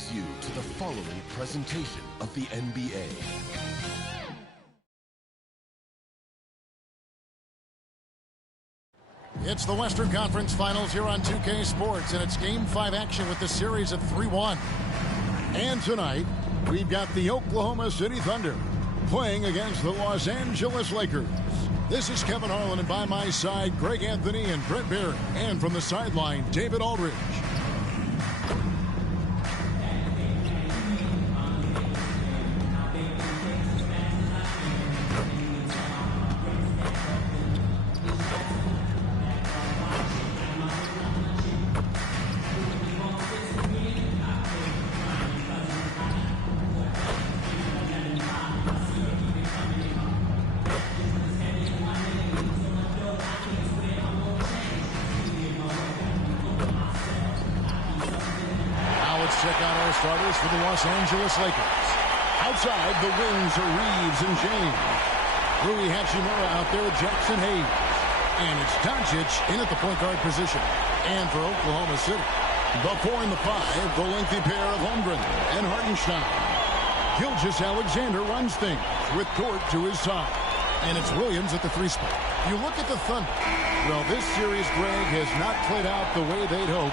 brings you to the following presentation of the NBA. It's the Western Conference Finals here on 2K Sports, and it's Game 5 action with the series of 3-1. And tonight, we've got the Oklahoma City Thunder playing against the Los Angeles Lakers. This is Kevin Harlan, and by my side, Greg Anthony and Brett Barry. And from the sideline, David Aldridge. Check out our starters for the Los Angeles Lakers. Outside, the wings are Reeves and James. Rui Hachimura out there with Jackson Hayes. And it's Doncic in at the point guard position. And for Oklahoma City, the 4 and the 5, the lengthy pair of Holmgren and Hartenstein. Gilgeous-Alexander runs things with Dort to his side. And it's Williams at the 3 spot. You look at the Thunder. Well, this series, Greg, has not played out the way they'd hoped.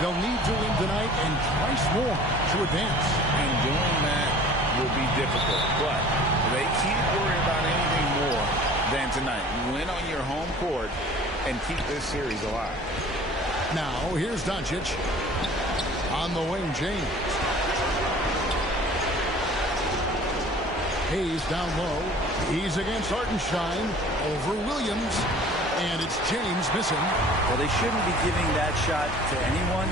They'll need to win tonight and twice more to advance. And doing that will be difficult. But they can't worry about anything more than tonight. Win on your home court and keep this series alive. Now, here's Doncic. On the wing, James. Hayes down low. He's against Hartenstein. Over Williams. And it's James missing. Well, they shouldn't be giving that shot to anyone,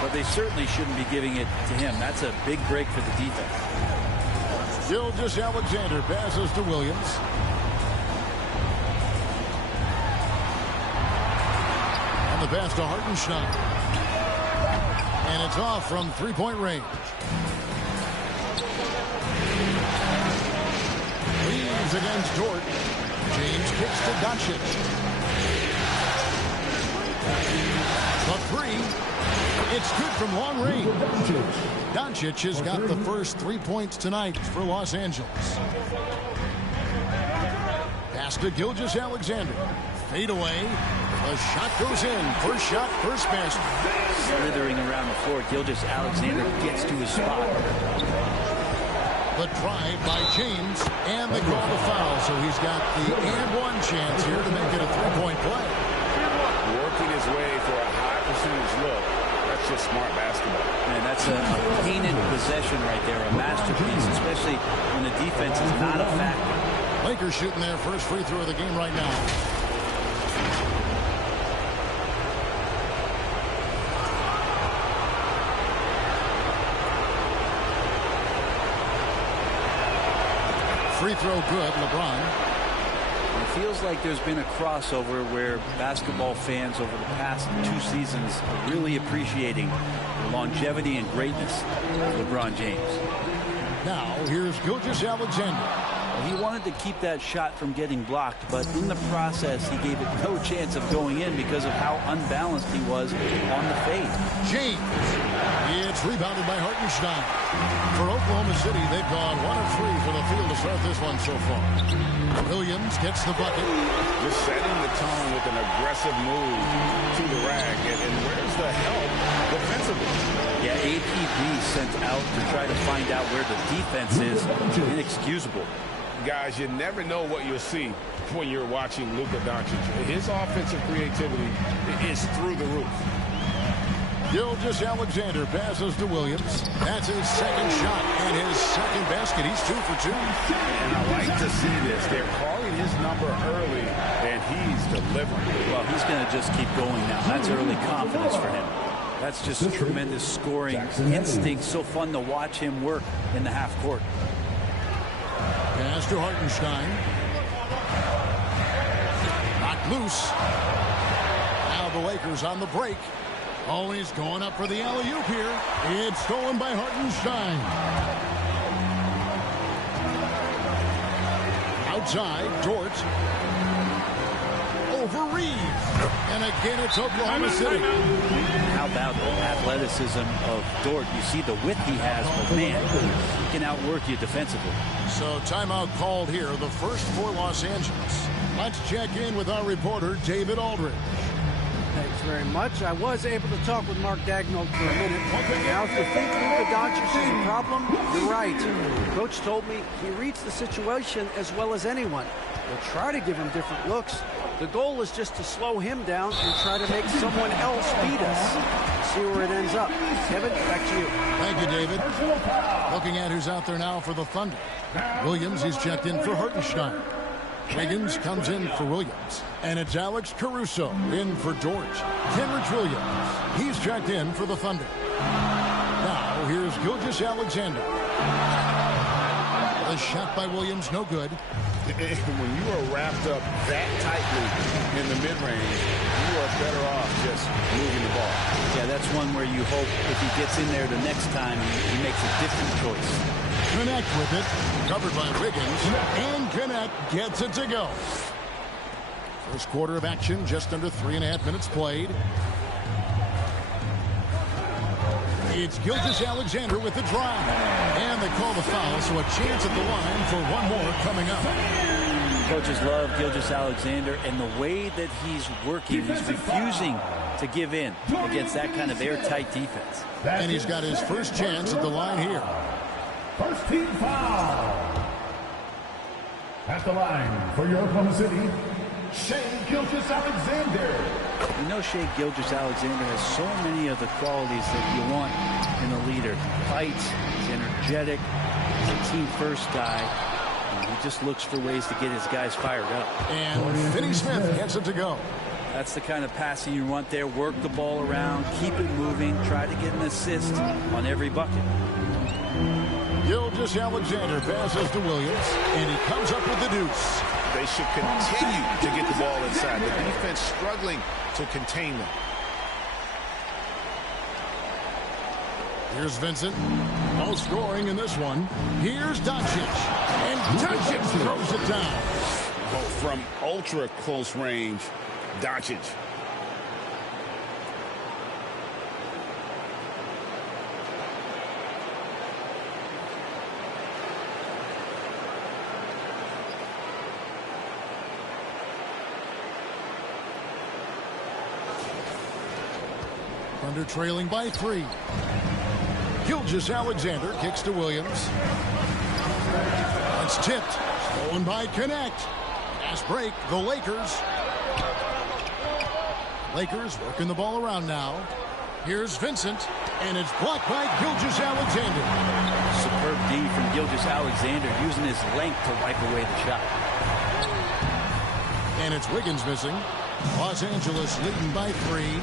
but they certainly shouldn't be giving it to him. That's a big break for the defense. Gilgeous-Alexander passes to Williams. And the pass to Hartenstein. And it's off from three-point range. Reeves against Dort. James kicks to Doncic. The 3. It's good from long range. Doncic has got the first 3 points tonight for Los Angeles. Pass to Gilgeous-Alexander. Fade away. The shot goes in. First shot, first basket. Slithering around the floor, Gilgeous-Alexander gets to his spot. The drive by James, and they call the foul, so he's got the and-one chance here to make it a 3-point play. Working his way for a high percentage look. That's just smart basketball. And that's a painted possession right there, a masterpiece, especially when the defense is not a factor. Lakers shooting their first free throw of the game right now. Free throw good, LeBron. It feels like there's been a crossover where basketball fans over the past 2 seasons are really appreciating the longevity and greatness of LeBron James. Now, here's Gilgeous-Alexander. He wanted to keep that shot from getting blocked, but in the process, he gave it no chance of going in because of how unbalanced he was on the fade. James. It's rebounded by Hartenstein. For Oklahoma City, they've gone 1 of 3 for the field to start this one so far. Williams gets the bucket. Just setting the tone with an aggressive move to the rack. And where's the help defensively? Yeah, APB sent out to try to find out where the defense is. Inexcusable. Guys, you never know what you'll see when you're watching Luka Doncic. His offensive creativity is through the roof. Gilgeous-Alexander passes to Williams. That's his second shot and his second basket. He's 2 for 2. And I like to see this. They're calling his number early, and he's delivering. Well, he's going to just keep going now. That's early confidence for him. That's just a tremendous scoring instinct. So fun to watch him work in the half court. Pass to Hartenstein. Knocked loose. Now the Lakers on the break. Oh, he's going up for the alley-oop here. It's stolen by Hartenstein. Outside, Dort. Over Reeves. And again, it's Oklahoma City. How How about the athleticism of Dort? You see the width he has, but man, he can outwork you defensively. So timeout called here, the first for Los Angeles. Let's check in with our reporter, David Aldridge. Thanks very much. I was able to talk with Mark Dagnall for a minute. Now, if you think Luka Doncic is a problem, you're right. Coach told me he reads the situation as well as anyone. We'll try to give him different looks. The goal is just to slow him down and try to make someone else beat us. See where it ends up. Kevin, back to you. Thank you, David. Looking at who's out there now for the Thunder. Williams, he's checked in for Hartenstein. Wiggins comes in for Williams. And it's Alex Caruso in for George. Kenrich Williams, he's checked in for the Thunder. Now, here's Gilgeous-Alexander. A shot by Williams, no good. When you are wrapped up that tightly in the mid-range, you are better off just moving the ball. Yeah, that's one where you hope if he gets in there the next time, he makes a different choice. Connect with it, covered by Wiggins, and Connect gets it to go. First quarter of action, just under 3.5 minutes played. It's Gilgeous-Alexander with the drive. And they call the foul, so a chance at the line for one more coming up. Coaches love Gilgeous-Alexander, and the way that he's working, he's refusing to give in against that kind of airtight defense. And he's got his first chance at the line here. First team foul. At the line for your Oklahoma City, Shai Gilgeous-Alexander. You know, Shai Gilgeous-Alexander has so many of the qualities that you want in a leader. Fights, he's energetic, he's a team-first guy. And he just looks for ways to get his guys fired up. And Finney Smith gets it to go. That's the kind of passing you want there. Work the ball around, keep it moving, try to get an assist on every bucket. Gilgeous-Alexander passes to Williams, and he comes up with the deuce. They should continue to get the ball inside. The defense struggling to contain them. Here's Vincent. No scoring in this one. Here's Doncic. And Doncic throws it down. Oh, from ultra close range, Doncic. Thunder trailing by 3. Gilgeous-Alexander kicks to Williams. It's tipped. Stolen by Connect. Fast break, the Lakers. Lakers working the ball around now. Here's Vincent, and it's blocked by Gilgeous-Alexander. Superb D from Gilgeous-Alexander, using his length to wipe away the shot. And it's Wiggins missing. Los Angeles leading by 3.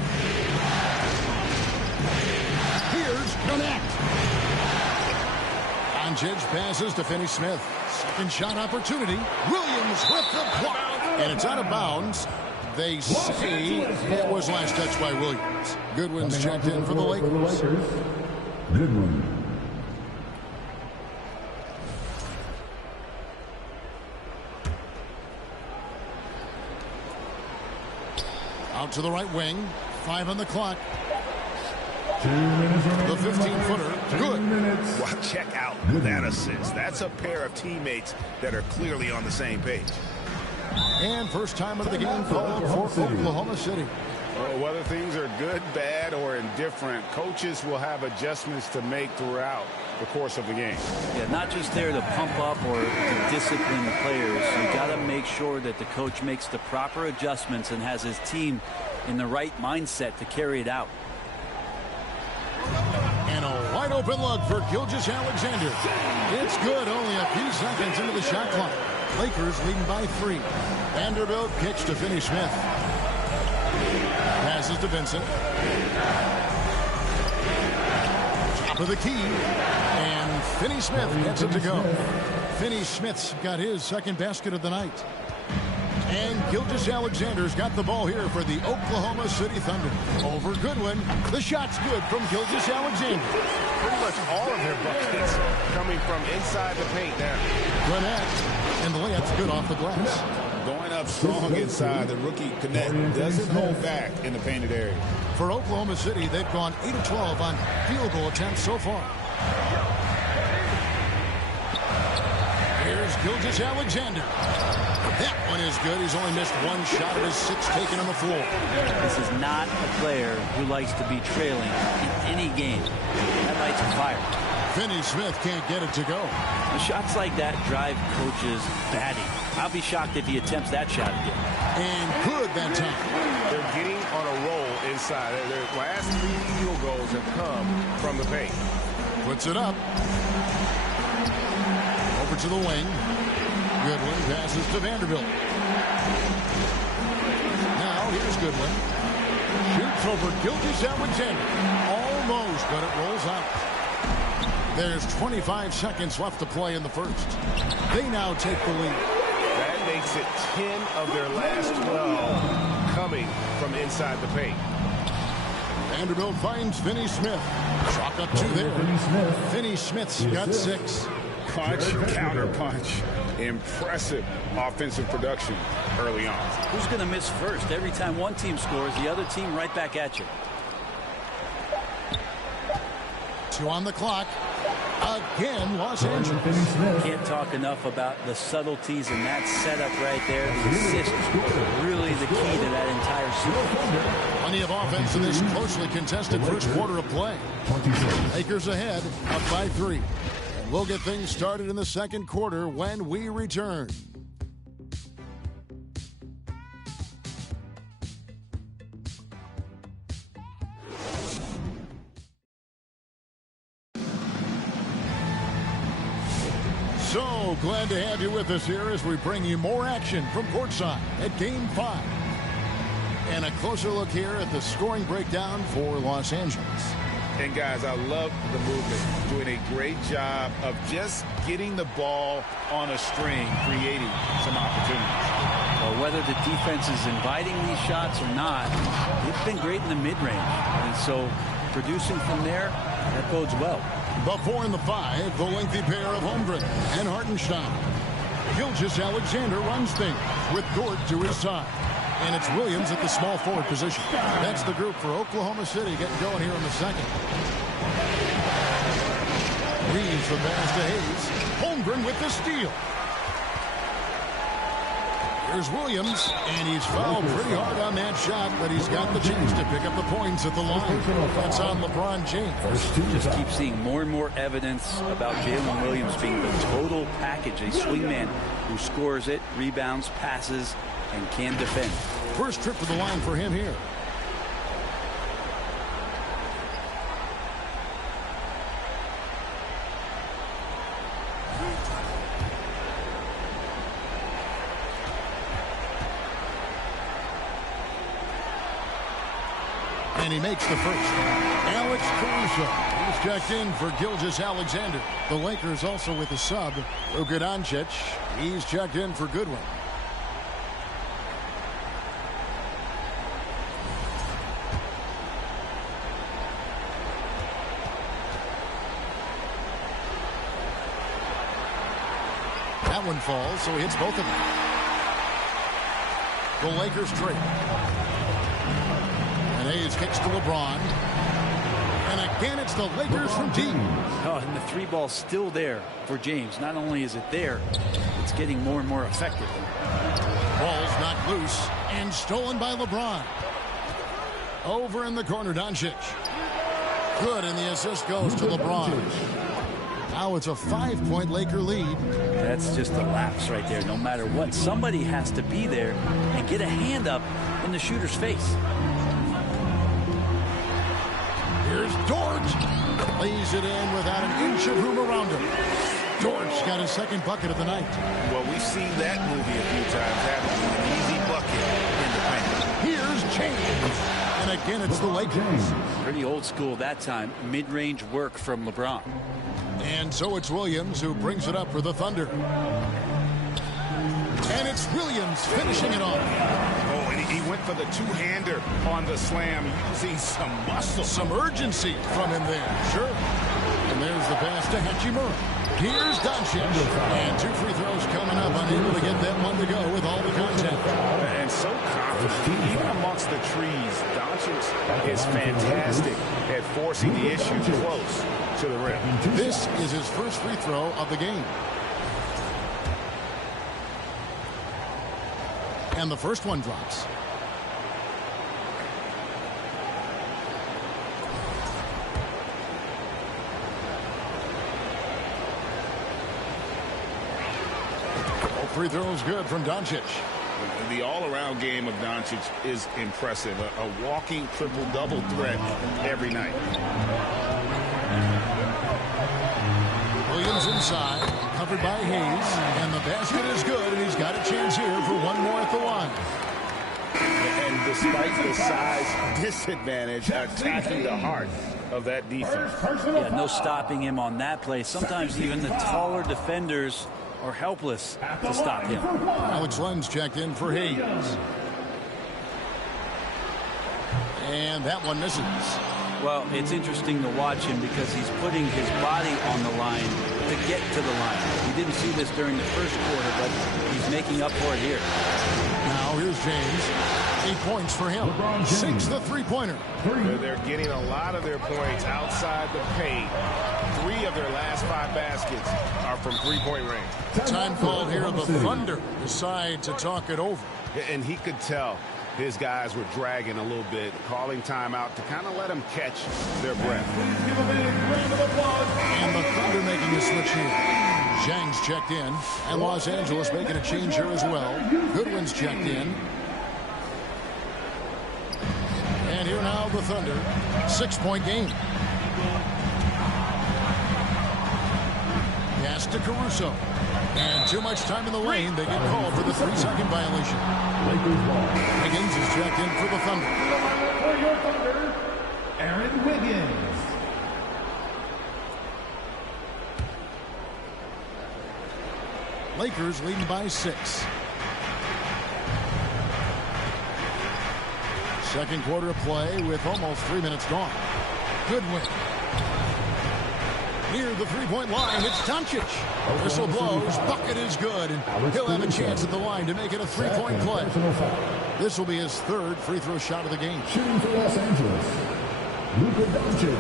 Here's Connect. Doncic passes to Finney Smith. Second shot opportunity. Williams with the block. And it's out of bounds. They say it was last touched by Williams. Goodwin's checked in for the Lakers. Goodwin. Out to the right wing. 5 on the clock. 2 minutes remaining. The 15-footer. Good. Well, check out that assist. That's a pair of teammates that are clearly on the same page. And first time of the game called for Oklahoma City. Well, whether things are good, bad, or indifferent, coaches will have adjustments to make throughout the course of the game. Yeah, not just there to pump up or to discipline the players. You got to make sure that the coach makes the proper adjustments and has his team in the right mindset to carry it out. And a wide open look for Gilgeous-Alexander. It's good, only a few seconds into the shot clock. Lakers leading by 3. Vanderbilt kicks to Finney Smith. Passes to Vincent. Top of the key. And Finney Smith gets it to go. Finney Smith's got his second basket of the night. And Gilgeous-Alexander's got the ball here for the Oklahoma City Thunder. Over Goodwin. The shot's good from Gilgeous-Alexander. Pretty much all of their buckets coming from inside the paint now. Connect. And the layup's good off the glass. Going up strong inside. The rookie Connect doesn't hold back in the painted area. For Oklahoma City, they've gone 8 of 12 on field goal attempts so far. Here's Gilgeous-Alexander. That one is good. He's only missed one shot of his 6 taken on the floor. This is not a player who likes to be trailing in any game. That lights a fire. Finney Smith can't get it to go. The shots like that drive coaches batty. I'll be shocked if he attempts that shot again. And good that time. They're getting on a roll inside. Their last 3 field goals have come from the paint. Puts it up. Over to the wing. Goodwin passes to Vanderbilt. Now here's Goodwin. Shoots over Gilgeous-Alexander. Almost, but it rolls out. There's 25 seconds left to play in the first. They now take the lead. That makes it 10 of their last 12 coming from inside the paint. Vanderbilt finds Finney Smith. Chalk up 2 there. Finney Smith's got 6. Punch, counter punch. Impressive offensive production early on. Who's going to miss first? Every time one team scores, the other team right back at you. 2 on the clock. Again, Los Angeles. Can't talk enough about the subtleties in that setup right there. The assist is really the key to that entire sequence. Plenty of offense in this closely contested first quarter of play. Lakers ahead, up by 3. And we'll get things started in the second quarter when we return. So glad to have you with us here as we bring you more action from courtside at Game 5. And a closer look here at the scoring breakdown for Los Angeles. And guys, I love the movement. Doing a great job of just getting the ball on a string, creating some opportunities. Well, whether the defense is inviting these shots or not, it's been great in the mid-range. And so producing from there, that bodes well. The 4 and the 5, the lengthy pair of Holmgren and Hartenstein. Gilgeous-Alexander runs things with Dort to his side. And it's Williams at the small forward position. That's the group for Oklahoma City getting going here in the second. Reeves the pass to Hayes. Holmgren with the steal. Here's Williams, and he's fouled pretty hard on that shot, but he's got the chance to pick up the points at the line. That's on LeBron James. Just keep seeing more and more evidence about Jalen Williams being the total package, a swingman who scores it, rebounds, passes, and can defend. First trip to the line for him here. And he makes the first. Alex Caruso. He's checked in for Gilgeous-Alexander. The Lakers also with a sub. Luka Doncic. He's checked in for Goodwin. That one falls, so he hits both of them. The Lakers trade. And Hayes kicks to LeBron. And again, it's the Lakers from deep. Oh, and the 3 ball still there for James. Not only is it there, it's getting more and more effective. Ball's knocked loose and stolen by LeBron. Over in the corner, Doncic. Good, and the assist goes to LeBron. Now it's a 5-point Laker lead. That's just a lapse right there. No matter what, somebody has to be there and get a hand up in the shooter's face. Here's Dort. Lays it in without an inch of room around him. Dort's got his second bucket of the night. Well, we've seen that movie a few times, having an easy bucket in the paint. Here's James. And again, it's the Lakers. Pretty old school that time. Mid-range work from LeBron. And so it's Williams who brings it up for the Thunder. And it's Williams finishing it off. Oh, and he went for the two-hander on the slam, using some muscle. Some urgency from him there. Sure. And there's the pass to Hachimura. Here's Doncic. And 2 free throws coming up. Unable to get that one to go with all the contact. And so confident. Even amongst the trees, Doncic is fantastic at forcing the issue close to the rim. This is his first free throw of the game. And the first one drops. Free throws good from Doncic. The all-around game of Doncic is impressive. A walking triple-double threat every night. Williams inside, covered by Hayes, and the basket is good, and he's got a chance here for one more at the line. And despite the size disadvantage, attacking the heart of that defense. Yeah, no stopping him on that play. Sometimes even the taller defenders are helpless to stop him. Alex Len's checked in for Hayes. And that one misses. Well, it's interesting to watch him because he's putting his body on the line to get to the line. We didn't see this during the first quarter, but he's making up for it here. Now here's James. 8 points for him. 6 the three-pointer. They're getting a lot of their points outside the paint. 3 of their last 5 baskets are from three-point range. Time called here. The Thunder decide to talk it over. And he could tell his guys were dragging a little bit, calling timeout to kind of let them catch their breath. And the Thunder making a switch here. Zhang's checked in, and Los Angeles making a change here as well. Goodwin's checked in. And here now the Thunder. 6-point game. Pass to Caruso. And too much time in the lane. They get called for the 3-second violation. Wiggins is checked in for the Thunder. For your Thunder, Aaron Wiggins. Lakers leading by 6. Second quarter of play with almost 3 minutes gone. Goodwin. Near the three-point line, it's Doncic. Whistle blows, bucket is good, and he'll have a chance at the line to make it a 3-point play. This will be his 3rd free throw shot of the game. Shooting for Los Angeles, Luka Doncic.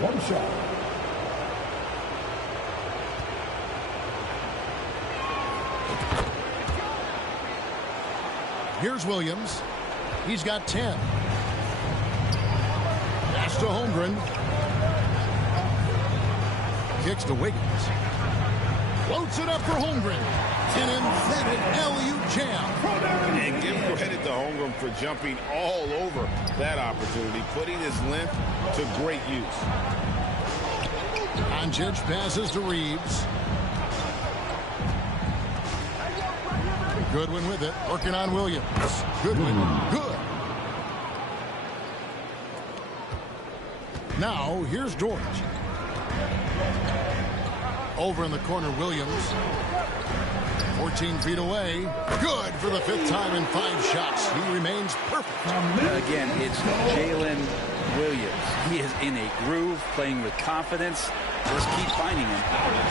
1 shot. Here's Williams. He's got 10. Pass to Holmgren. Kicks to Wiggins. Floats it up for Holmgren. An emphatic LU jam. And give credit to Holmgren for jumping all over that opportunity, putting his length to great use. Doncic passes to Reeves. Goodwin with it, working on Williams. Goodwin, good. Now, here's George. Over in the corner, Williams. 14 feet away. Good for the 5th time in 5 shots. He remains perfect. Again, it's Jalen Williams. He is in a groove, playing with confidence. Just keep finding him.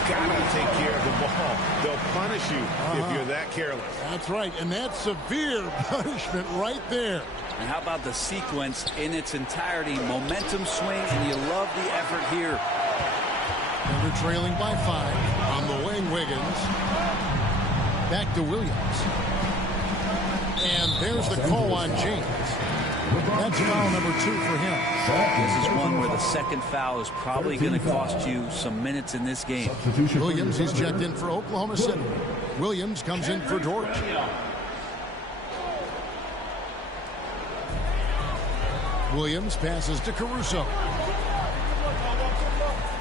Gotta take care of the ball. They'll punish you if you're that careless. That's right, and that's severe punishment right there. And how about the sequence in its entirety? Momentum swing, and you love the effort here. And they're trailing by 5 on the wing. Wiggins. Back to Williams. And there's the call on James. That's foul number 2 for him. This is one where the second foul is probably going to cost you some minutes in this game. Williams, he's checked in for Oklahoma City. Williams comes in for George. Williams passes to Caruso.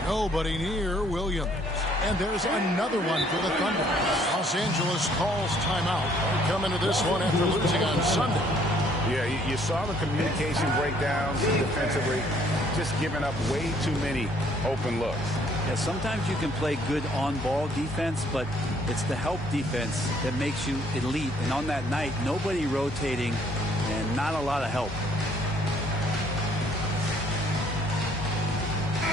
Nobody near Williams. And there's another one for the Thunder. Los Angeles calls timeout. They come into this one after losing on Sunday. Yeah, you saw the communication breakdowns defensively, just giving up way too many open looks. Yeah, sometimes you can play good on-ball defense, but it's the help defense that makes you elite. And on that night, nobody rotating and not a lot of help.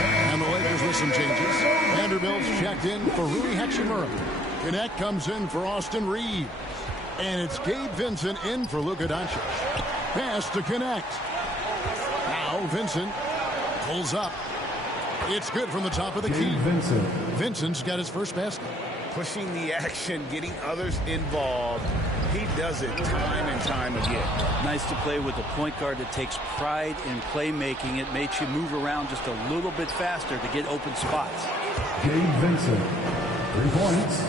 And And the Lakers with some changes. Vanderbilt's checked in for Rui Hachimura. Connect comes in for Austin Reeves. And it's Gabe Vincent in for Luka Doncic. Pass to Connect. Now Vincent pulls up. It's good from the top of the key. Vincent's got his first basket. Pushing the action, getting others involved. He does it time and time again. Nice to play with a point guard that takes pride in playmaking. It makes you move around just a little bit faster to get open spots. Gabe Vincent, 3 points.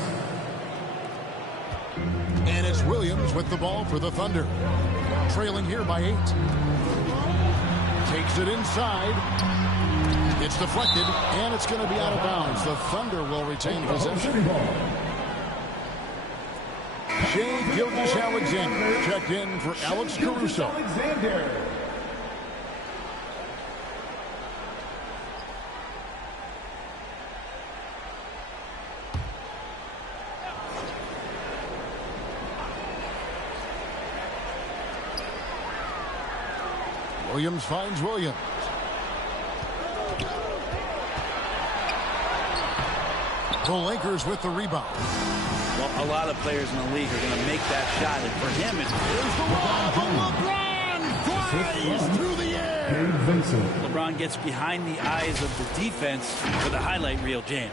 And it's Williams with the ball for the Thunder. Trailing here by 8. Takes it inside. It's deflected, and it's going to be out of bounds. The Thunder will retain possession. Shea Gilgeous-Alexander checked in for Alex Caruso. Williams finds Williams. The Lakers with the rebound. Well, a lot of players in the league are going to make that shot, and for him, it's... Here's the lob, LeBron flies through the air. LeBron gets behind the eyes of the defense for the highlight reel jam.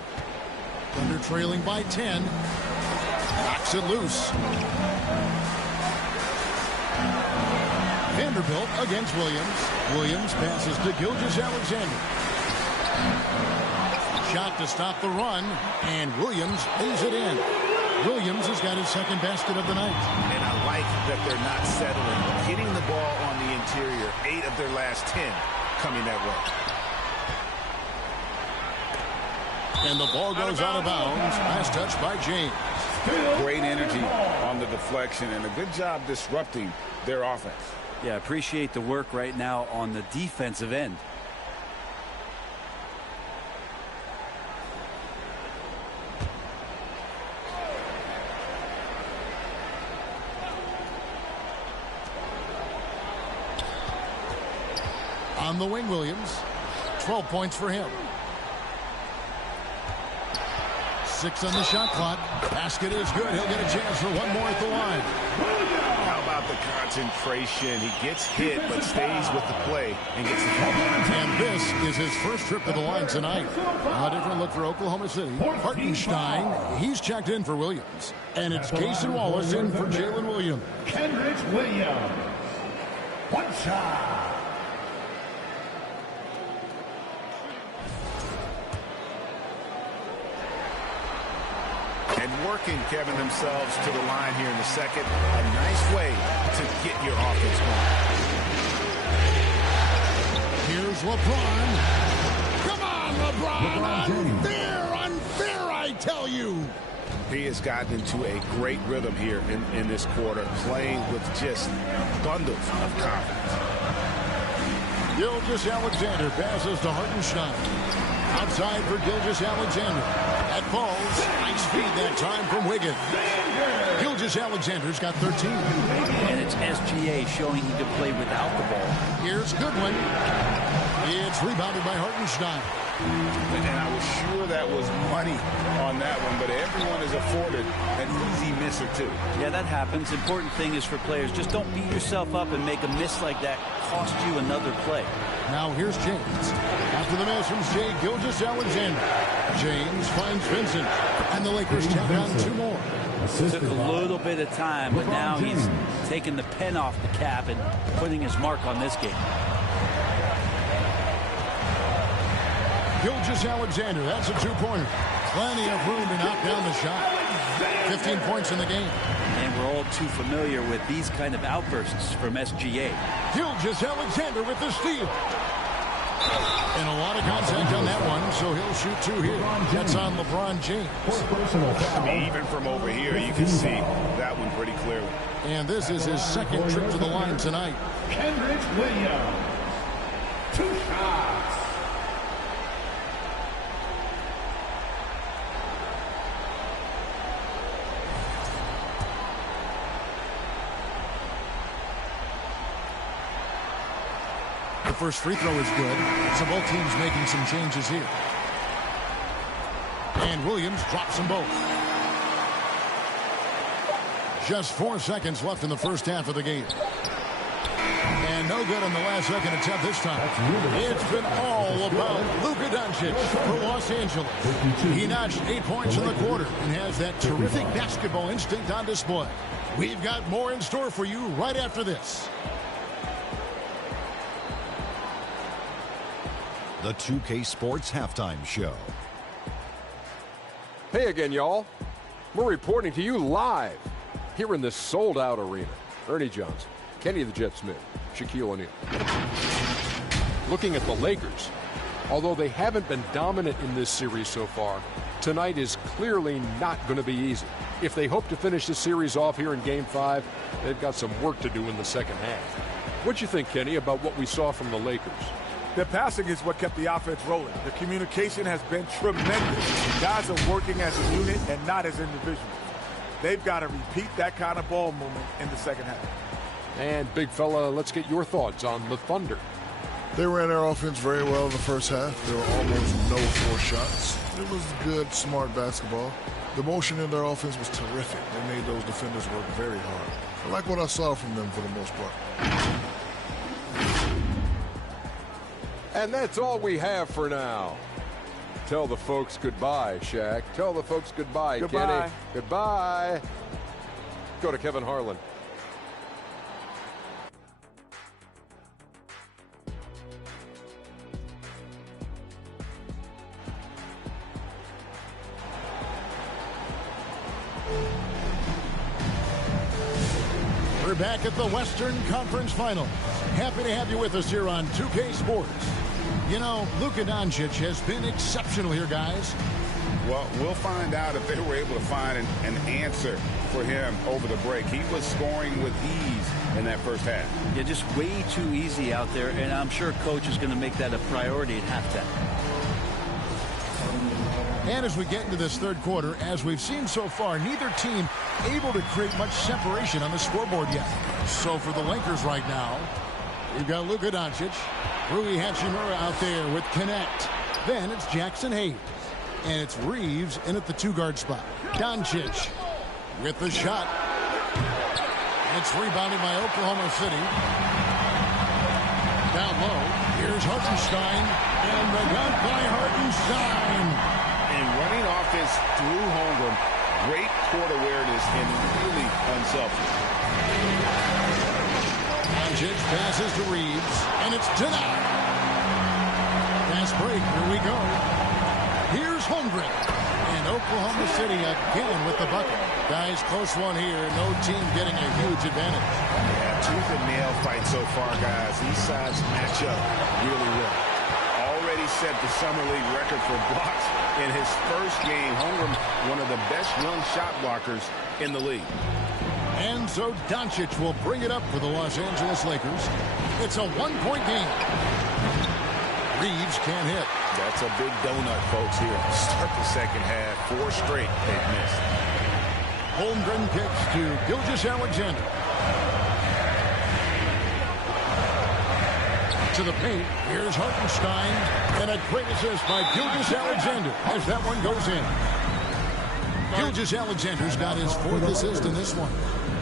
Thunder trailing by 10. Knocks it loose. Vanderbilt against Williams. Williams passes to Gilgeous-Alexander. Shot to stop the run, and Williams lays it in. Williams has got his second basket of the night. And I like that they're not settling. Hitting the ball on the interior, 8 of their last 10 coming that way. And the ball goes out of bounds. Last touch by James. Great energy on the deflection, and a good job disrupting their offense. Yeah, appreciate the work right now on the defensive end. On the wing, Williams. 12 points for him. 6 on the shot clock. Basket is good. He'll get a chance for one more at the line. How about the concentration? He gets hit, but stays with the play and gets the ball. And this is his first trip to the line tonight. A different look for Oklahoma City. Hartenstein, he's checked in for Williams. And it's Cason Wallace in for Jalen Williams. Kendrick Williams. One shot. And working, Kevin, themselves to the line here in the second. A nice way to get your offense going. Here's LeBron. Come on, LeBron. Unfair, I tell you. He has gotten into a great rhythm here in this quarter, playing with just bundles of confidence. Gilgeous-Alexander passes to Hartenstein. Outside for Gilgeous-Alexander. That falls. Nice feed that time from Wiggins. Gilgeous-Alexander's got 13. And it's SGA showing he can play without the ball. Here's Goodwin. It's rebounded by Hartenstein. And I was sure that was money on that one, but everyone is afforded an easy miss or two. Yeah, that happens. Important thing is for players, just don't beat yourself up and make a miss like that cost you another play. Now here's James. After the miss from Shea Gilgeous-Alexander. James finds Vincent. And the Lakers tack on 2 more. Took a little bit of time, but now he's taking the pen off the cap and putting his mark on this game. Gilgeous-Alexander, that's a 2-pointer. Plenty of room to knock down the shot. 15 points in the game. And we're all too familiar with these kind of outbursts from SGA. Gilgeous-Alexander with the steal. And a lot of contact on that one, so he'll shoot 2 here. That's on LeBron James. I mean, even from over here, you can see that one pretty clearly. And this is his second trip to the line tonight. Kendrick Williams. 2 shots. first free throw is good. So both teams making some changes here. And Williams drops them both. Just 4 seconds left in the first half of the game. And no good on the last second attempt this time. It's been all about Luka Doncic for Los Angeles. He notched 8 points in the quarter and has that terrific basketball instinct on display. We've got more in store for you right after this. The 2K Sports Halftime Show. Hey again, y'all. We're reporting to you live here in this sold-out arena. Ernie Johnson, Kenny the Jet Smith, Shaquille O'Neal. Looking at the Lakers, although they haven't been dominant in this series so far, tonight is clearly not going to be easy. If they hope to finish the series off here in Game 5, they've got some work to do in the second half. What'd you think, Kenny, about what we saw from the Lakers? Their passing is what kept the offense rolling. The communication has been tremendous. Guys are working as a unit and not as individuals. They've got to repeat that kind of ball movement in the second half. And, big fella, let's get your thoughts on the Thunder. They ran their offense very well in the first half. There were almost no forced shots. It was good, smart basketball. The motion in their offense was terrific. They made those defenders work very hard. I like what I saw from them for the most part. And that's all we have for now. Tell the folks goodbye, Shaq. Tell the folks goodbye, Goodbye. Kenny. Goodbye. Go to Kevin Harlan. We're back at the Western Conference Finals. Happy to have you with us here on 2K Sports. You know, Luka Doncic has been exceptional here, guys. Well, we'll find out if they were able to find an answer for him over the break. He was scoring with ease in that first half. Yeah, just way too easy out there, and I'm sure Coach is going to make that a priority at halftime. And as we get into this third quarter, as we've seen so far, neither team able to create much separation on the scoreboard yet. So for the Lakers right now, we've got Luka Doncic, Rui Hachimura out there with Connect. Then it's Jackson Hayes. And it's Reeves in at the two-guard spot. Doncic with the shot. It's rebounded by Oklahoma City. Down low, here's Hartenstein. And the dunk by Hartenstein. And running offense through Holmgren, great court awareness and really unselfish. Doncic passes to Reeves, and it's denied. Fast break, here we go. Here's Holmgren, and Oklahoma City again with the bucket. Guys, close one here, no team getting a huge advantage. Yeah, tooth and nail fight so far, guys. These sides match up really well. Already set the Summer League record for blocks in his first game. Holmgren, one of the best young shot blockers in the league. And so Doncic will bring it up for the Los Angeles Lakers. It's a one-point game. Reeves can't hit. That's a big donut, folks, here. Start the second half. 4 straight they've missed. Holmgren kicks to Gilgeous-Alexander. To the paint, here's Hartenstein, and a great assist by Gilgeous-Alexander as that one goes in. Gilgeous-Alexander's got his 4th assist in this one,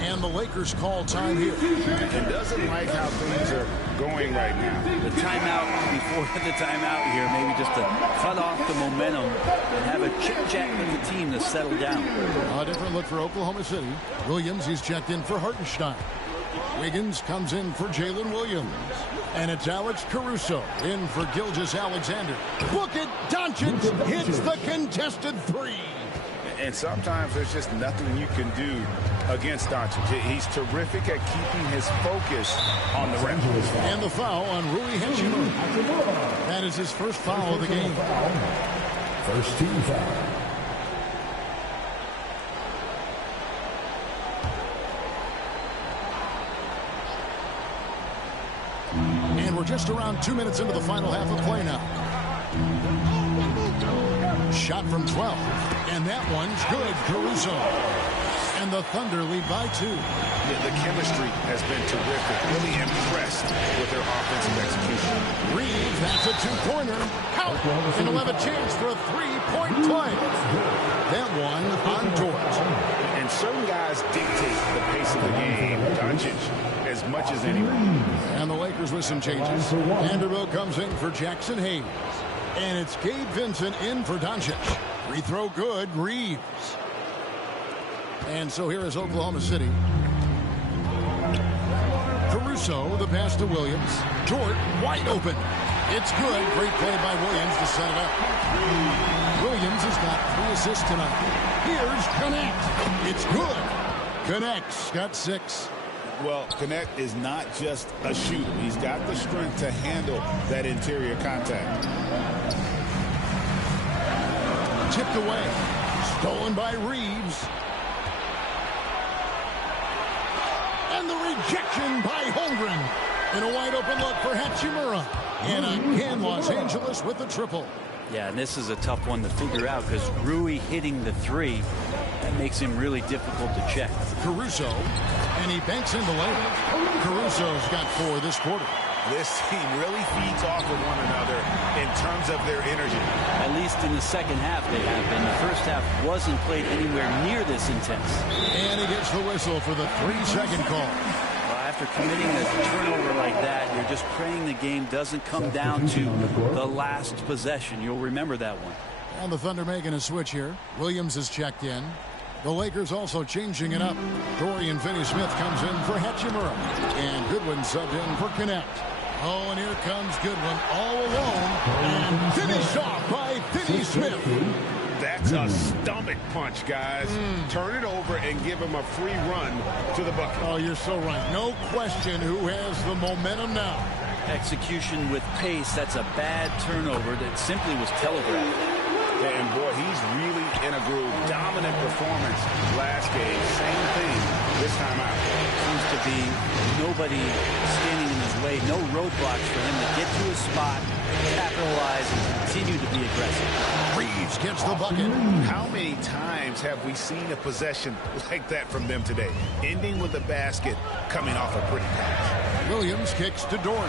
and the Lakers call time here. And doesn't like how things are going right now. The timeout before the timeout here, maybe just to cut off the momentum and have a chit-chat with the team to settle down. A different look for Oklahoma City. Williams, he's checked in for Hartenstein. Wiggins comes in for Jalen Williams. And it's Alex Caruso in for Gilgeous-Alexander. Look at Doncic hits the contested 3. And sometimes there's just nothing you can do against Doncic. He's terrific at keeping his focus on the rim. And the foul on Rui Hachimura. That is his first foul of the game. First team foul. And we're just around 2 minutes into the final half of play now. Shot from 12. And that one's good, Caruso. And the Thunder lead by 2. Yeah, the chemistry has been terrific. Really impressed with their offensive execution. Reeves, that's a two-pointer. Out. And he'll have a chance for a three-point play. That one on Dort. And certain guys dictate the pace of the game. Doncic as much as anyone. And the Lakers with some changes. Vanderbilt comes in for Jackson Hayes. And it's Gabe Vincent in for Doncic. Free throw good, Reeves. And so here is Oklahoma City. Caruso, the pass to Williams. Dort, wide open. It's good. Great play by Williams to set it up. Williams has got 3 assists tonight. Here's Connect. It's good. Connect's got 6. Well, Connect is not just a shooter. He's got the strength to handle that interior contact. Tipped away. Stolen by Reeves. And the rejection by Holmgren. And a wide open look for Hachimura. And again, Los Angeles with the triple. Yeah, and this is a tough one to figure out because Rui hitting the 3, that makes him really difficult to check. Caruso, and he banks in the layup. Caruso's got 4 this quarter. This team really feeds off of one another in terms of their energy. At least in the second half they have been. The first half wasn't played anywhere near this intense. And he gets the whistle for the 3-second call. Well, after committing a turnover like that, you're just praying the game doesn't come down to the last possession. You'll remember that one. And the Thunder making a switch here. Williams is checked in. The Lakers also changing it up. Dorian Finney-Smith comes in for Hachimura. And Goodwin subbed in for Connect. Oh, and here comes Goodwin all alone. And finished off by Finney-Smith. That's a stomach punch, guys. Turn it over and give him a free run to the bucket. Oh, you're so right. No question who has the momentum now. Execution with pace. That's a bad turnover that simply was telegraphed. And boy, he's really in a groove. Dominant performance last game. Same thing this time out. Seems to be nobody standing in his way. No roadblocks for him to get to his spot, capitalize, and continue to be aggressive. Reeves gets the bucket. How many times have we seen a possession like that from them today? Ending with a basket, coming off a pretty pass. Williams kicks to Dort.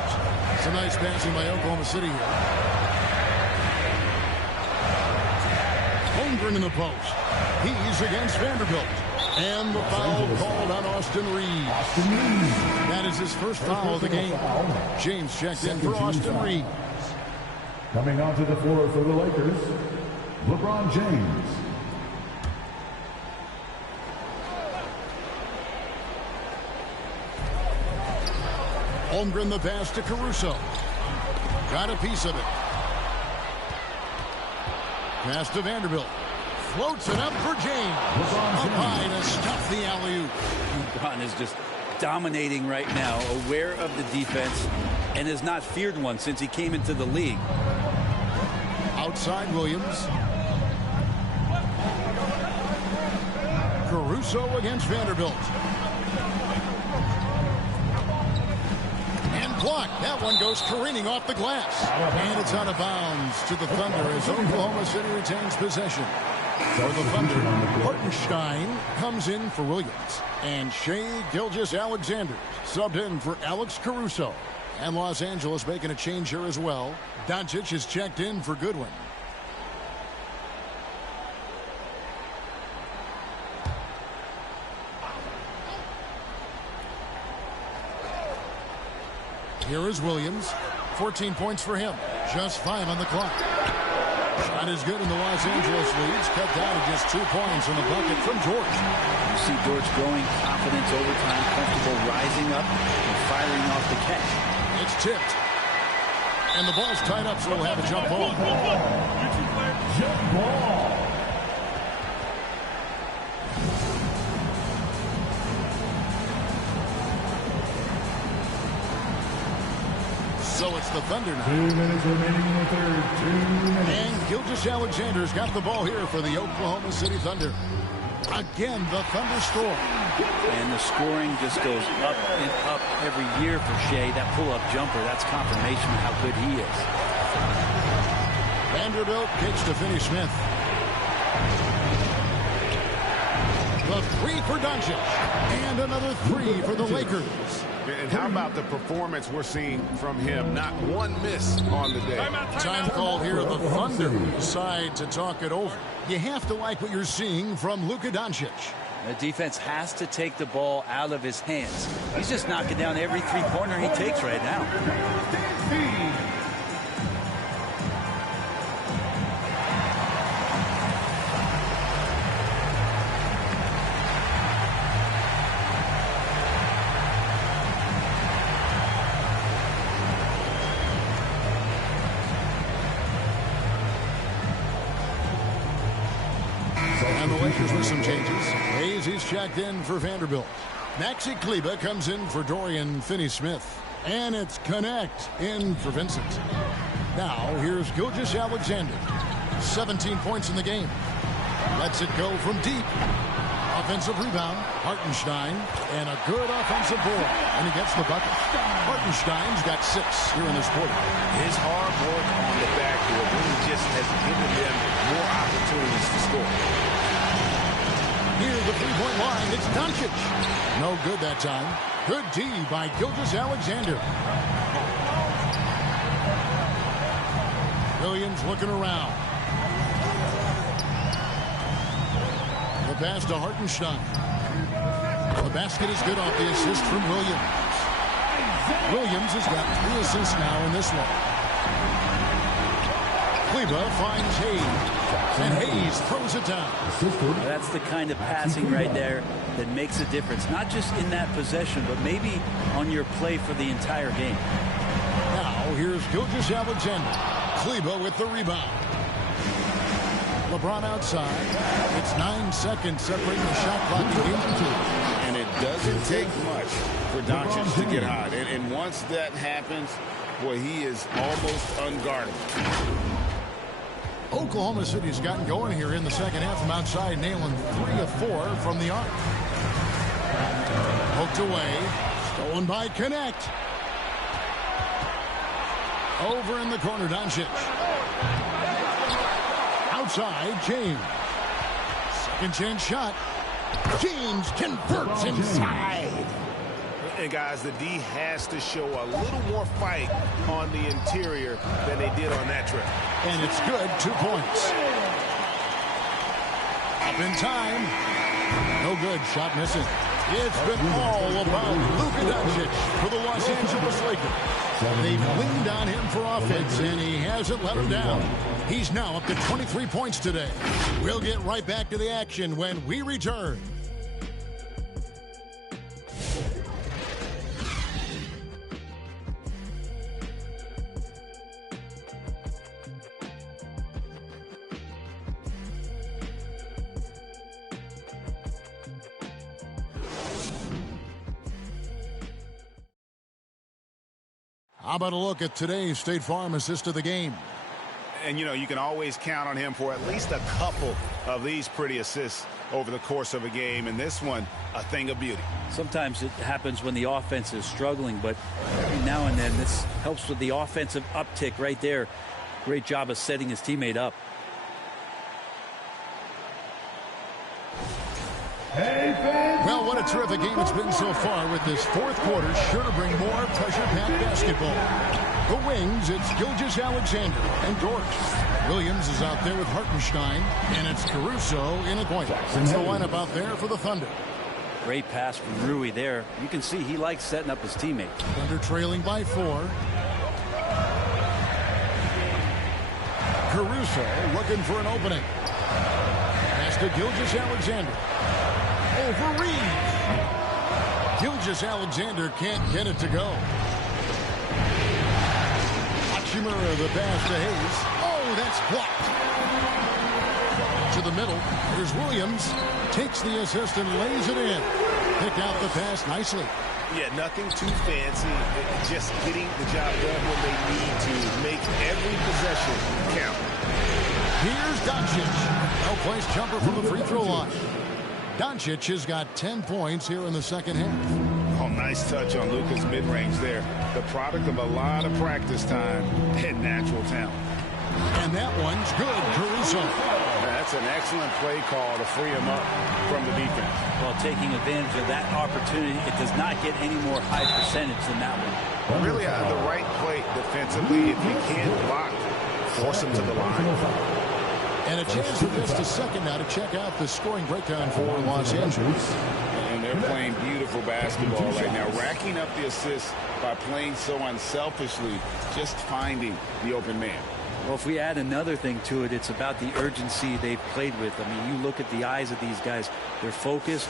It's a nice passing by Oklahoma City here. Holmgren in the post. He's against Vanderbilt. And the foul called on Austin Reeves. That is his first foul of the game. James checked in for Austin Reeves. Coming onto the floor for the Lakers, LeBron James. Holmgren the pass to Caruso. Got a piece of it. Pass to Vanderbilt. Floats it up for James. Up high to stop the alley-oop. LeBron is just dominating right now, aware of the defense, and has not feared one since he came into the league. Outside Williams. Caruso against Vanderbilt. And blocked. That one goes careening off the glass. And it's out of bounds to the Thunder as Oklahoma City retains possession. For the Thunder, Hartenstein comes in for Williams. And Shai Gilgeous-Alexander subbed in for Alex Caruso. And Los Angeles making a change here as well. Doncic is checked in for Goodwin. Here is Williams. 14 points for him. Just 5 on the clock. Shot is good, and the Los Angeles leads cut down to just 2 points in the bucket from George. You see Dort's growing confidence over time, comfortable rising up and firing off the catch. It's tipped. And the ball's tied up, so we'll have a jump ball. Jump ball. So it's the Thunder now. 2 minutes remaining in the third. 2 minutes. And Gilgeous-Alexander's got the ball here for the Oklahoma City Thunder. Again, the Thunder score. And the scoring just goes up and up every year for Shai. That pull-up jumper, that's confirmation of how good he is. Vanderbilt kicks to Finney-Smith. The three for Doncic. And another three for the Lakers. And how about the performance we're seeing from him? Not one miss on the day. Time called here. The Thunder decide to talk it over. You have to like what you're seeing from Luka Doncic. The defense has to take the ball out of his hands. He's just knocking down every three-pointer he takes right now. And the Lakers with some changes. Hayes, he's checked in for Vanderbilt. Maxi Kleber comes in for Dorian Finney-Smith. And it's Connect in for Vincent. Now, here's Gilgeous-Alexander. 17 points in the game. Lets it go from deep. Offensive rebound, Hartenstein, and a good offensive board. And he gets the bucket. Hartenstein's got 6 here in this quarter. His hard work on the backboard really just has given them more opportunities to score. Near the three-point line, it's Doncic. No good that time. Good D by Gilgeous-Alexander. Williams looking around. The pass to Hartenstein. The basket is good off the assist from Williams. Williams has got 3 assists now in this one. Kleber finds Hayes. And Hayes throws it down. That's the kind of passing right there that makes a difference. Not just in that possession, but maybe on your play for the entire game. Now, here's Gilgeous-Alexander. Kleber with the rebound. LeBron outside. It's 9 seconds separating the shot clock in game 2. And it doesn't take much for Doncic to get hot. And once that happens, boy, he is almost unguardable. Oklahoma City's gotten going here in the second half from outside, nailing 3 of 4 from the arc. Poked away. Stolen by Connect. Over in the corner, Doncic. Outside, James. Second chance shot. James converts inside. And guys, the D has to show a little more fight on the interior than they did on that trip. And it's good, 2 points. Up in time. No good, shot missing. It's been all about Luka Doncic for the Los Angeles Lakers. They've leaned on him for offense, and he hasn't let them down. He's now up to 23 points today. We'll get right back to the action when we return. How about a look at today's State Farm assist of the game? And, you know, you can always count on him for at least a couple of these pretty assists over the course of a game. And this one, a thing of beauty. Sometimes it happens when the offense is struggling, but every now and then this helps with the offensive uptick right there. Great job of setting his teammate up. Well, what a terrific game it's been so far, with this fourth quarter sure to bring more pressure-packed basketball. The wings, it's Gilgeous-Alexander and Dort. Williams is out there with Hartenstein, and it's Caruso in a point. It's the lineup out there for the Thunder. Great pass from Rui there. You can see he likes setting up his teammate. Thunder trailing by 4. Caruso looking for an opening. Pass to Gilgeous-Alexander. Over Reeves. Gilgeous-Alexander can't get it to go. Hachimura the pass to Hayes. Oh, that's blocked. To the middle. Here's Williams. Takes the assist and lays it in. Pick out the pass nicely. Yeah, nothing too fancy. Just getting the job done when they need to. Make every possession count. Here's Doncic. Well-placed jumper from the free throw line. Doncic has got 10 points here in the second half. Oh, nice touch on Luka's mid-range there. The product of a lot of practice time and natural talent. And that one's good, Caruso. That's that's an excellent play call to free him up from the defense. Well, taking advantage of that opportunity, it does not get any more high percentage than that one. Really the right play defensively. If you can't block, force him to the line. And a chance for just a second now to check out the scoring breakdown for Los Angeles. And they're playing beautiful basketball right now, racking up the assists by playing so unselfishly, just finding the open man. Well, if we add another thing to it, it's about the urgency they've played with. I mean, you look at the eyes of these guys. They're focused,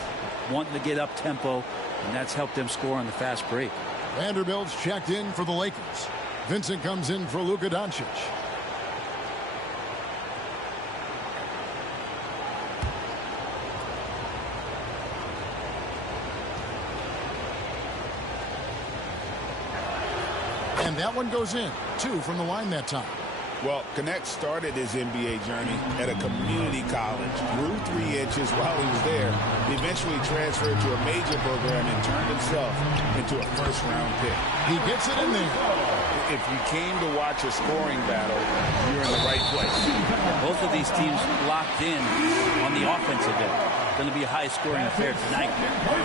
wanting to get up tempo, and that's helped them score on the fast break. Vanderbilt's checked in for the Lakers. Vincent comes in for Luka Doncic. And that one goes in. 2 from the line that time. Well, Connect started his NBA journey at a community college, grew 3 inches while he was there, eventually transferred to a major program and turned himself into a first-round pick. He gets it in there. If you came to watch a scoring battle, you're in the right place. Both of these teams locked in on the offensive end. Going to be a high-scoring affair tonight.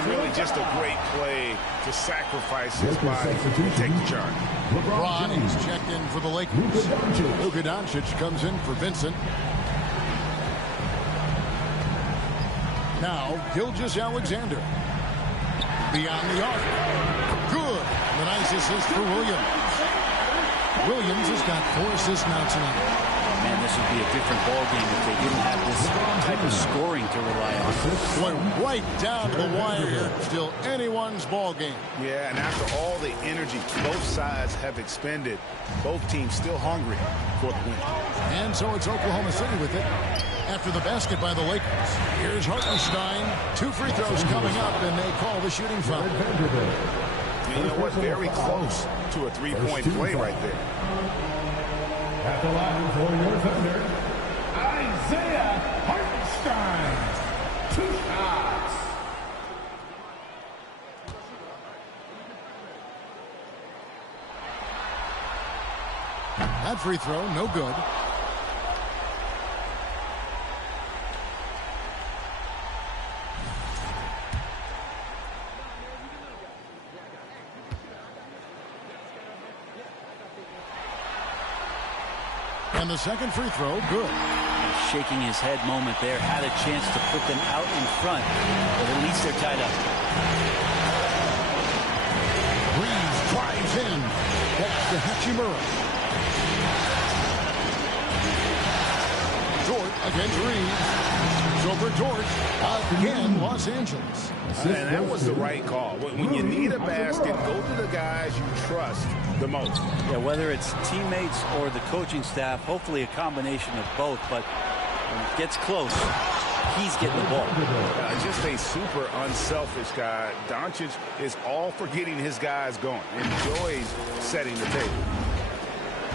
Really just a great play to sacrifice his body and take the charge. LeBron is checked in for the Lakers. Luka Doncic comes in for Vincent. Now, Gilgeous-Alexander. Beyond the arc. Good. The nice assist for Williams. Williams has got 4 assists now tonight. Man, this would be a different ball game if they didn't have this type of scoring to rely on. Went right down to the wire here. Still anyone's ball game. Yeah, and after all the energy both sides have expended, both teams still hungry for the win. And so it's Oklahoma City with it. After the basket by the Lakers. Here's Hartenstein. 2 free throws coming up, and they call the shooting foul. You know what? Very close to a 3-point play right there. At the line for your defender, Isaiah Hartenstein. 2 shots. That free throw, no good. And the second free throw, good. Shaking his head moment there. Had a chance to put them out in front, but at least they're tied up. Reeves drives in. That's to Hachimura. Dort against Reeves. So for Dort, again, Los Angeles. And that was the right call. When you need a basket, go to the guys you trust the most. Yeah, whether it's teammates or the coaching staff, hopefully a combination of both, but when it gets close, he's getting the ball. Just a super unselfish guy. Doncic is all for getting his guys going. Enjoys setting the table.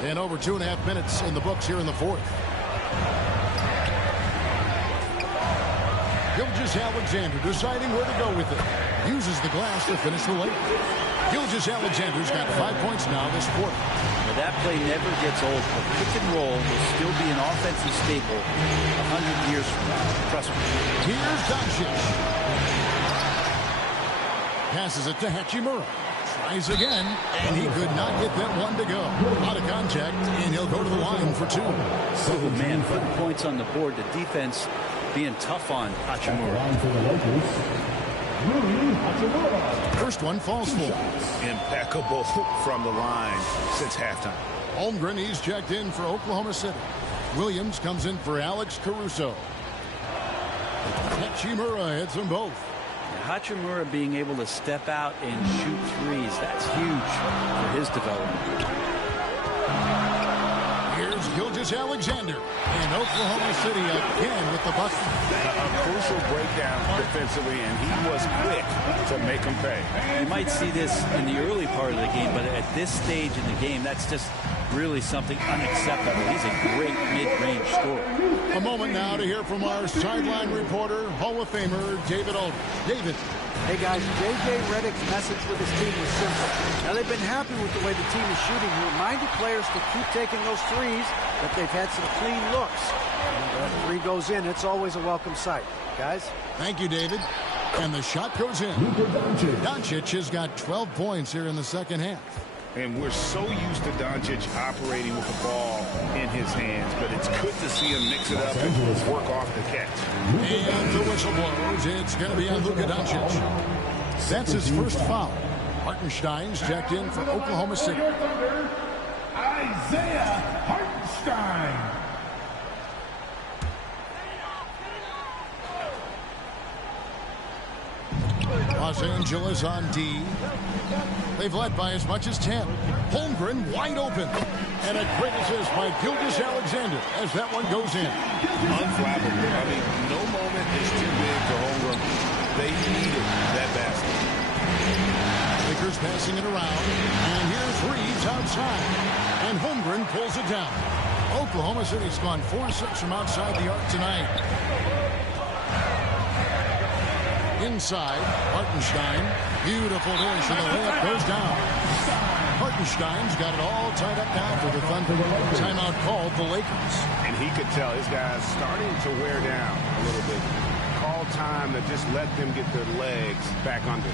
And over 2.5 minutes in the books here in the fourth. Gilgeous-Alexander deciding where to go with it. Uses the glass to finish the lane. Gilgeous-Alexander's got 5 points now this quarter. Well, that play never gets old. A pick and roll will still be an offensive staple 100 years from now. Trust me. Here's Doncic. Passes it to Hachimura. Tries again, and he could not get that one to go. Out of contact, and he'll go to the line for 2. Oh, man, putting points on the board. The defense being tough on Hachimura. First one falls for. Impeccable from the line since halftime. Holmgren, he's checked in for Oklahoma City. Williams comes in for Alex Caruso. Hachimura hits them both. Hachimura being able to step out and shoot threes, that's huge for his development. Here's Gilgeous-Alexander, and Oklahoma City again with the bucket. A crucial breakdown defensively, and he was quick to make them pay. You might see this in the early part of the game, but at this stage in the game, that's just really something unacceptable. He's a great mid-range scorer. A moment now to hear from our sideline reporter, Hall of Famer David Aldridge. David. Hey guys, J.J. Redick's message with his team was simple. Now they've been happy with the way the team is shooting. He reminded players to keep taking those threes, that they've had some clean looks. And that three goes in, it's always a welcome sight. Guys? Thank you, David. And the shot goes in. Doncic has got 12 points here in the second half. And we're so used to Doncic operating with the ball in his hands, but it's good to see him mix it up and work off the catch. And the whistle blows. It's going to be on Luka Doncic. That's his first foul. Hartenstein's checked in for Oklahoma City. Isaiah Hartenstein. Los Angeles on D. They've led by as much as 10. Holmgren wide open. And a great assist by Gilgeous-Alexander as that one goes in. Unflappable. I mean, no moment is too big for Holmgren. They needed that basket. Lakers passing it around. And here's Reeves outside. And Holmgren pulls it down. Oklahoma City's gone 4-6 from outside the arc tonight. Inside, Hartenstein. Beautiful dish, and the layup goes down. Hartenstein's got it all tied up now for the Thunder. Timeout called the Lakers. And he could tell his guys starting to wear down a little bit. Call time to just let them get their legs back under.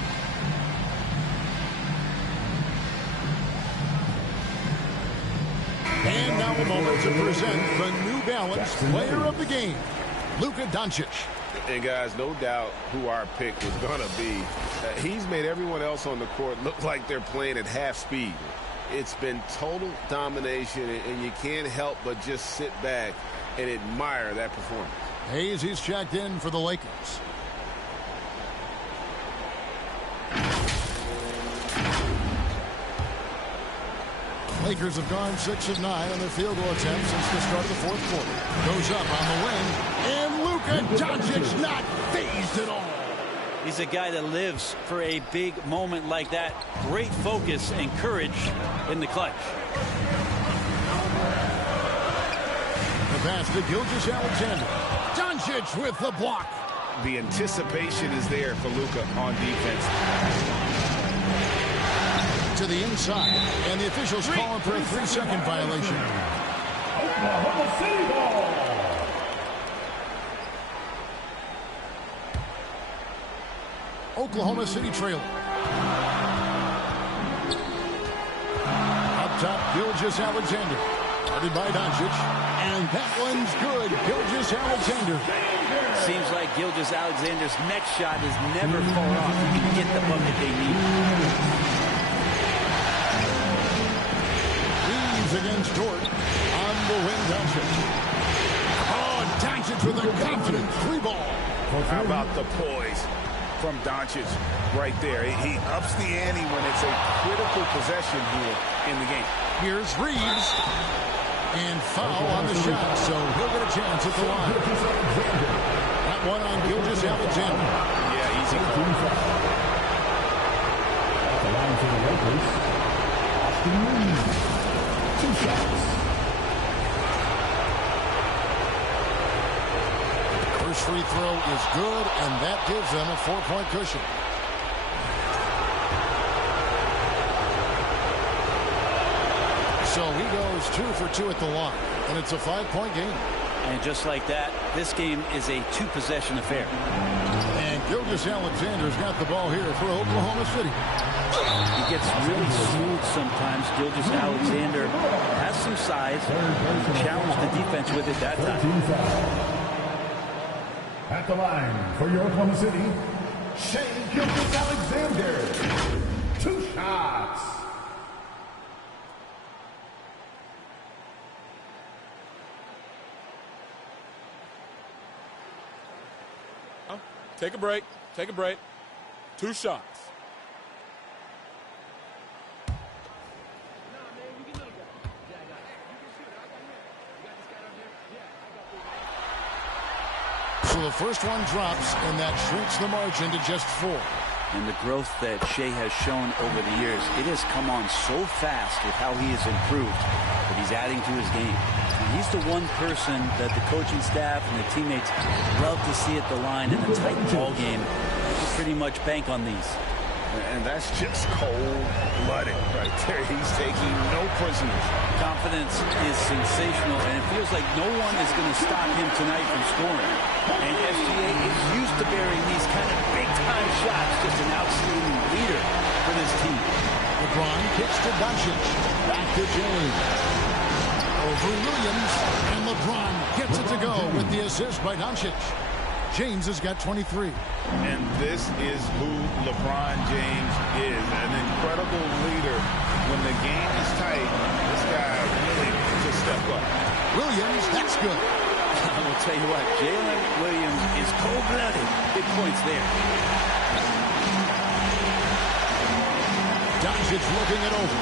And now a moment to present the New Balance Player of the Game, Luka Doncic. And guys, no doubt who our pick was going to be. He's made everyone else on the court look like they're playing at half speed. It's been total domination, and you can't help but just sit back and admire that performance. Hayes, he's checked in for the Lakers. Lakers have gone 6 of 9 on their field goal attempts since the start of the fourth quarter. Goes up on the wing, and Luka Doncic not fazed at all. He's a guy that lives for a big moment like that. Great focus and courage in the clutch. The pass to Gilgeous-Alexander. Doncic with the block. The anticipation is there for Luka on defense. To the inside, and the officials calling for a 3-second violation. Oklahoma City ball. Oklahoma City trailer. Up top, Gilgeous-Alexander. Guarded by Doncic. And that one's good. Gilgeous-Alexander. Seems like Gilgeous-Alexander's next shot is never far off. He can get the bucket they need. Against Jordan on the wing. Doncic. Oh, Doncic with a confident 3-ball. How about the poise from Doncic right there? He ups the ante when it's a critical possession here in the game. Here's Reeves. And foul on the shot, so he'll get a chance at the line. That one on Gilgeous-Alexander. Yeah, easy. At the line for the Lakers, Austin Reeves. 2 shots. First free throw is good, and that gives them a 4-point cushion. So he goes 2 for 2 at the line, and it's a 5-point game. And just like that, this game is a 2-possession affair. And Gilgeous-Alexander's got the ball here for Oklahoma City. He gets really smooth sometimes. Gilgeous-Alexander has some size. Challenged the defense with it that time. At the line for your Oklahoma City, Shea Gilgeous-Alexander. 2 shots. Take a break. Take a break. 2 shots. So the first one drops, and that shrinks the margin to just 4. and the growth that Shea has shown over the years, it has come on so fast with how he has improved that he's adding to his game. And he's the one person that the coaching staff and the teammates love to see at the line in a tight ball game. You pretty much bank on these. And that's just cold-blooded right there. He's taking no prisoners. Confidence is sensational, and it feels like no one is going to stop him tonight from scoring. And SGA is used to bearing these kind of big-time shots. Just an outstanding leader for this team. LeBron kicks to Doncic. Back to James. Over Williams, and LeBron gets it to go with the assist by Doncic. James has got 23. And this is who LeBron James is, an incredible leader. When the game is tight, this guy really needs to step up. Williams, that's good. I will tell you what, Jalen Williams is cold-blooded. Big points there. Doncic looking it over.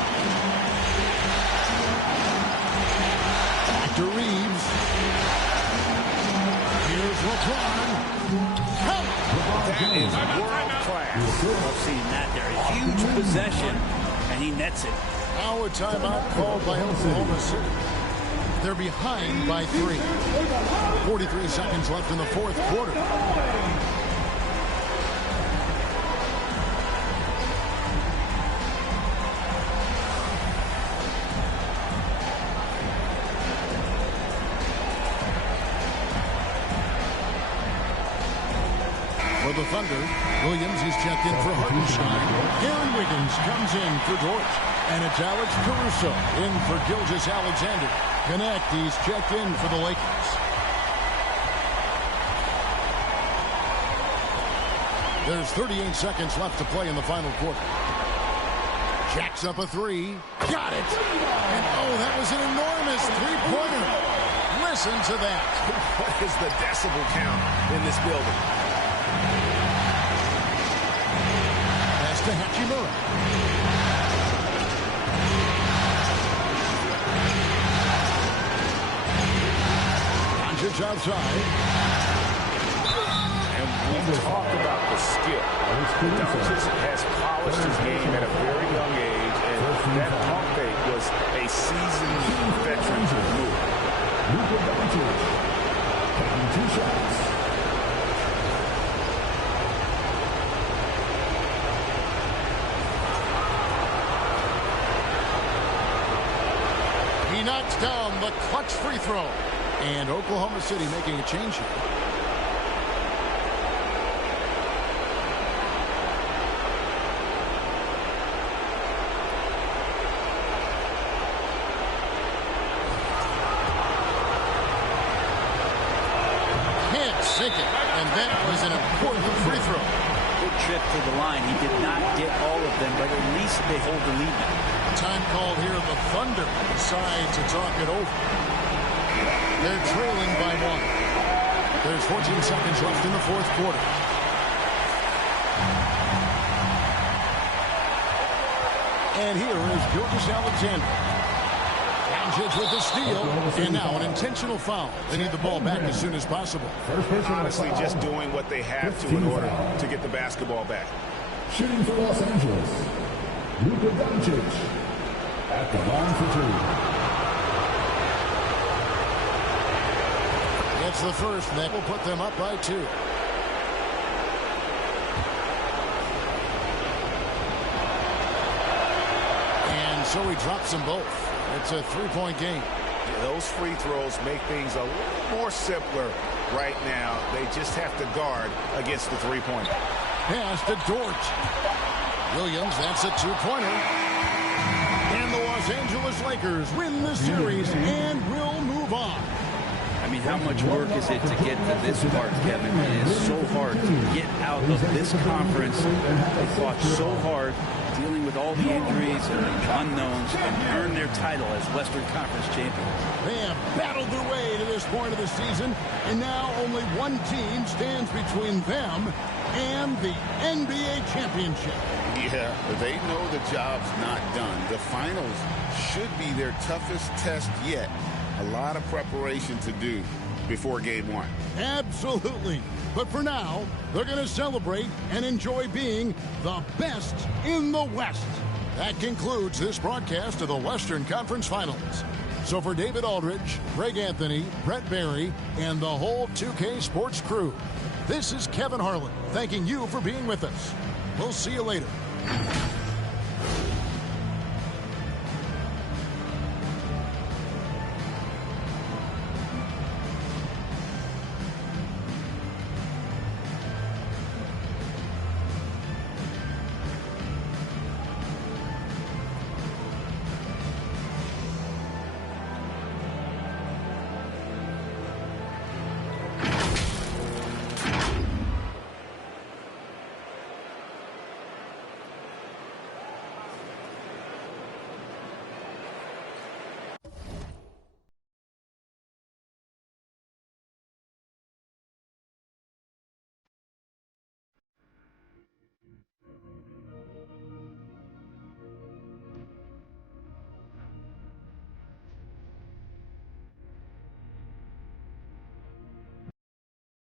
Back to Reeves. Here's LeBron. That is world class. Love seeing that there. A huge possession, and he nets it. Now a timeout called by Oklahoma City. They're behind by 3. 43 seconds left in the fourth quarter. For the Thunder, Williams is checked in for Hartenstein. Aaron Wiggins comes in for Dort. And it's Alex Caruso in for Gilgeous-Alexander. Connect, he's checked in for the Lakers. There's 38 seconds left to play in the final quarter. Jacks up a 3. Got it! And oh, that was an enormous three-pointer. Listen to that. What is the decibel count in this building? Pass to Hachimura. Doncic outside. And we talk about the skill. Doncic has polished his game at a very young age, and that pump fake was a seasoned veteran move. Luka Doncic taking 2 shots. He knocks down the clutch free throw. And Oklahoma City making a change here. Can't sink it. And that was an important free throw. Good trip to the line. He did not get all of them, but at least they hold the lead now. Time called here. The Thunder decide to talk it over. They're trailing by 1. There's 14 seconds left in the fourth quarter. And here is Gilgeous-Alexander. Doncic with the steal. And now an intentional foul. They need the ball back as soon as possible. Honestly, just doing what they have to in order to get the basketball back. Shooting for Los Angeles, Luka Doncic at the line for 3. It's the first, and that will put them up by 2. And so he drops them both. It's a 3-point game. Yeah, those free throws make things a little more simpler right now. They just have to guard against the three-pointer. Pass to Dort. Williams, that's a 2-pointer. And the Los Angeles Lakers win the series and will move on. I mean, how much work is it to get to this part, Kevin? It is so hard to get out of this conference. They fought so hard, dealing with all the injuries and the unknowns, and earn their title as Western Conference champions. They have battled their way to this point of the season, and now only one team stands between them and the NBA championship. Yeah, they know the job's not done. The finals should be their toughest test yet. A lot of preparation to do. before Game 1. Absolutely. But for now, they're going to celebrate and enjoy being the best in the West. That concludes this broadcast of the Western Conference Finals. So for David Aldridge, Greg Anthony, Brett Barry, and the whole 2K Sports crew, this is Kevin Harlan thanking you for being with us. We'll see you later.